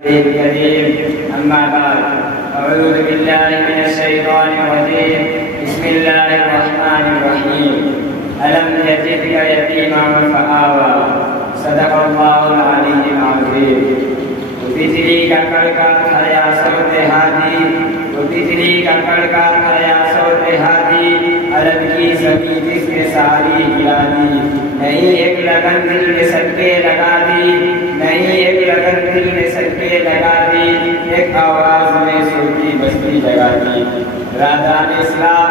الكريم أما بعد أعوذ بالله من الشيطان الرجيم بسم الله الرحمن الرحيم ألم يجدك يتيما فآوى صدق الله العلي العظيم बिजली का कड़का खया सोते हाथी वो बिजली का कड़का खया सोते हाथी अलग की सभी जिसके सारी गिरा दी नहीं एक लगन दिल में सबके लगा दी नहीं एक लगन दिल में सबके लगा दी एक आवाज में सूखी बस्ती जगा दी राजान इस्लाम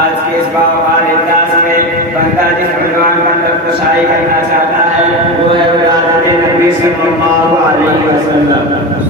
आज के इस बावकार इजलास में बंदा जिस भगवान का तफ्शाई करना चाहता है वो है राजा नबी सल्लल्लाहु अलैहि वसल्लम।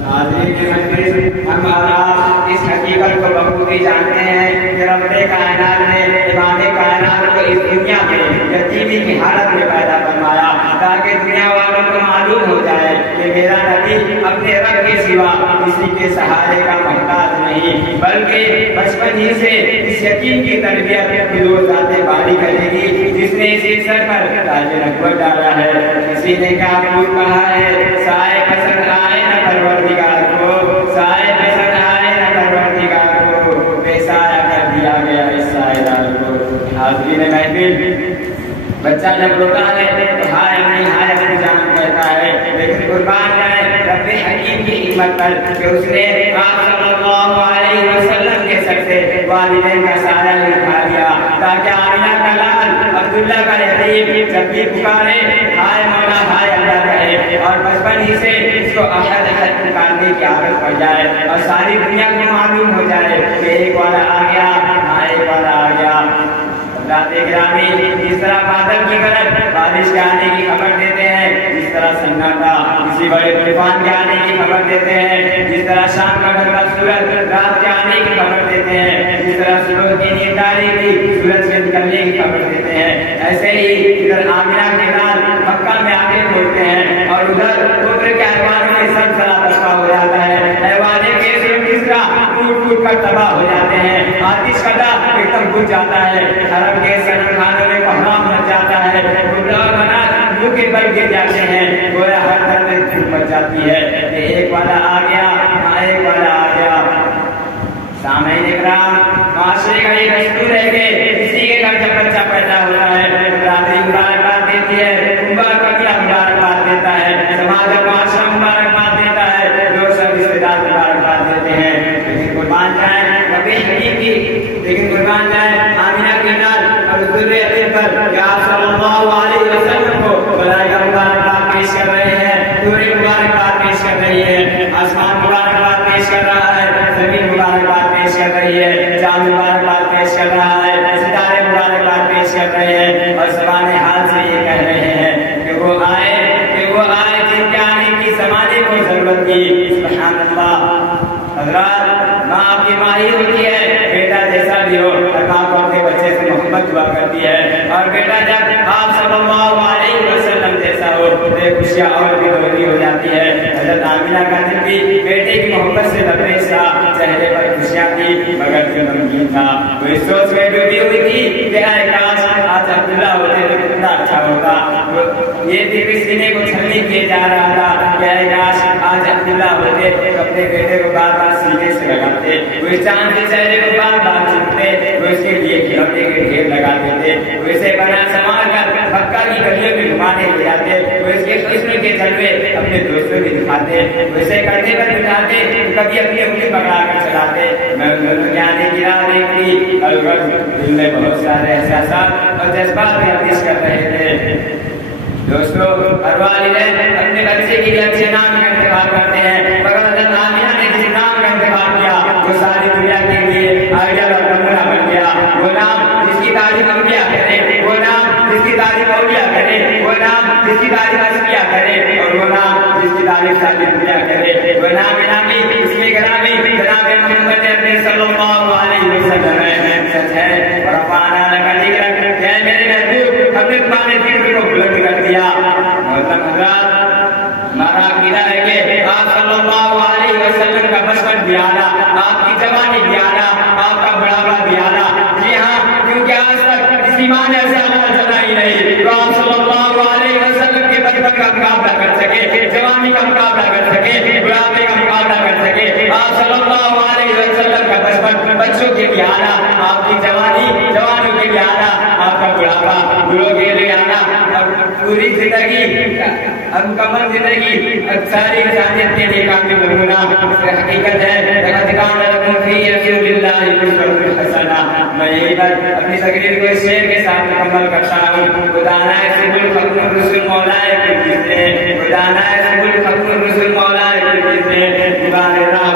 हाज़िर के मंदिर हम आप इस हकीकत को बखूबी जानते हैं कि रब्बे कायनात ने इमाम कायनात को इस दुनिया में यतीमी की हालत में पैदा फरमाया ताकि दुनिया वालों को मालूम हो जाए कि मेरा नबी अपने रब के सिवा किसी के सहारे का मोहताज नहीं बल्कि बचपन ही से इस यतीम की तरबियत फिरोज़ाते बारी करेगी जिसने इसे सर पर ताज नबूवत डाला है। किसी ने क्या कहा है साए पसंद आए न परवरदिगार को साए पसंद आए न परवरदिगार को बेसाया कर दिया गया इस साएदार को। हाज़रीन महफिल बच्चा जब रोता है तो हाय अपनी हाय अपनी जान कहता है लेकिन कुर्बान जाए रब्बे हकीम की हिम्मत पर कि उसने आप सल्लल्लाहु अलैहि वसल्लम के सर से वालिदैन का साया उठा दिया ताकि आमिना का लाल अब्दुल्ला का यतीम जब भी पुकारे हाय मौला हाय अल्लाह कहे और बचपन ही से इसको अहद अहद पुकारने की आदत पड़ जाए और सारी दुनिया को मालूम हो जाए कि एक वाला आ गया हाँ एक वाला आ गया। राते ग्रामी जिस तरह बादल की गरज बारिश के आने की खबर देते हैं जिस तरह सन्नाटा किसी बड़े तूफान के आने की खबर देते हैं जिस तरह शाम का ढलता सूरज रात के आने की खबर देते हैं जिस तरह सूरज की नींद आ रही थी सूरज के निकलने की खबर देते हैं ऐसे ही इधर आमिना के लाल मक्का में आके बोलते हैं और उधर पुत्र के हैवानों में सब सरा तबाह हो जाता है हैवाने के किसका टूट टूट कर तबाह हो जाते हैं आतिश कदा एकदम बुझ जाता है हरम के सनखानों में कोहराम मच जाता है बना मुंह के बल गिर जाते हैं गोया हर घर में धूप मच जाती है एक वाला आ गया एक वाला आ गया। सामईन इकराम माशरे का ये दस्तूर है कि किसी के घर जब बच्चा पैदा होता है रात्रि मुबारकबाद देती है उम्र कबीला मुबारकबाद देता है समाज माशरा मुबारकबाद देता है लोग सब रिश्तेदार मुबारकबाद देते हैं लेकिन कुर्बान जाए कभी हकीम की लेकिन कुर्बान जाए आमिना के लाल और दुर्रे अतीब पर या सल्लल्लाहु अलैहि वसल्लम को बधाई का मुबारकबाद पेश कर रहे हैं पूरी मुबारकबाद पेश कर रही है आसमान मुबारकबाद पेश कर रहा है जमीन मुबारकबाद पेश कर रही है चांद मुबारकबाद पेश कर रहा है सितारे मुबारकबाद पेश कर रहे हैं और ज़बाने हाल से ये कह रहे हैं कि वो आए जिनके आने की ज़माने को जरूरत थी। सुभान अल्लाह। हज़रात माँ आपकी माँ ही होती है बेटा जैसा भी हो और माँ को अपने बच्चे से मोहब्बत हुआ करती है और बेटा जब आप सल्लल्लाहु अलैहि वसल्लम जैसा हो तो खुशियाँ और भी दोहरी हो जाती है। हज़रत आमिना का दिल भी बेटे की मोहब्बत से लबरेज था चेहरे पर खुशियाँ थी मगर दिल गमगीन था। वो इस सोच में डूबी हुई थी कि काश आज अब्दुल्ला होते तो कितना अच्छा होता। ये दिल इस सीने को छलनी किए जा रहा था कि काश आज अब्दुल्ला होते तो अपने बेटे को बार बार सीने से लगाते वो चांद के चेहरे को बार बार चुनते वो इसके लिए खिलौने के ढेर लगा देते वो इसे बना संभाल कर मक्का की गलियों में घुमाने ले जाते वो इसके किस्म के जलवे अपने दोस्तों को दिखाते वो इसे कंधे पर बिठाते कभी अपनी उंगली पकड़ा कर चलाते। मैं उधर जाने की राह देखी और दिल में बहुत सारे एहसास और जज्बात भी पेश कर रहे थे। दोस्तों हर वालिदैन अपने बच्चे के लिए अच्छे नाम का इंतखाब करते हैं मगर हज़रत आमिना ने जिस नाम का इंतखाब किया वो सारी दुनिया के लिए आइडियल और नमूना बन गया। वो नाम जिसकी तारीफ अंबिया करे वो नाम जिसकी तारीफ औलिया करे वो नाम जिसकी तारीफ असफिया करे और वो नाम जिसकी तारीफ सारी दुनिया करे वो नाम इनामी इसमें गिरामी जनाब मोहम्मद अपने सल्लल्लाहु अलैहि वसल्लम है। सच है और अफाना लगा जिक्र है मेरे महबूब हमने तुम्हारे जिक्र को बुलंद कर दिया। मोहतरम हज़रात हमारा अकीदा है कि आप सल्लल्लाहु अलैहि वसल्लम का बचपन भी आला आपकी जवानी भी आला आपका बुढ़ापा भी आला। जी हाँ क्योंकि आज तक किसी माँ ने ऐसा अमल चला ही नहीं तो आप सल्लल्लाहु अलैहि वसल्लम के बचपन का मुकाबला कर सके जवानी का मुकाबला कर सके बुढ़ापे का آنا، آپ کی جوانی جوانوں کے لیے آنا، آپ کا بڑھاپا بوڑھوں کے لیے آنا، پوری زندگی اور مکمل زندگی ساری انسانیت کے لیے کامل ہونا حقیقت ہے۔ لقد كان لكم في رسول الله أسوة حسنة۔ میں یہی بات اپنی تقریر کو اس شعر کے ساتھ مکمل کرتا ہوں۔ خدانا سبل ختم الرسل مولا کل جس نے، خدانا سبل ختم الرسل مولا کل جس نے، دیوان راہ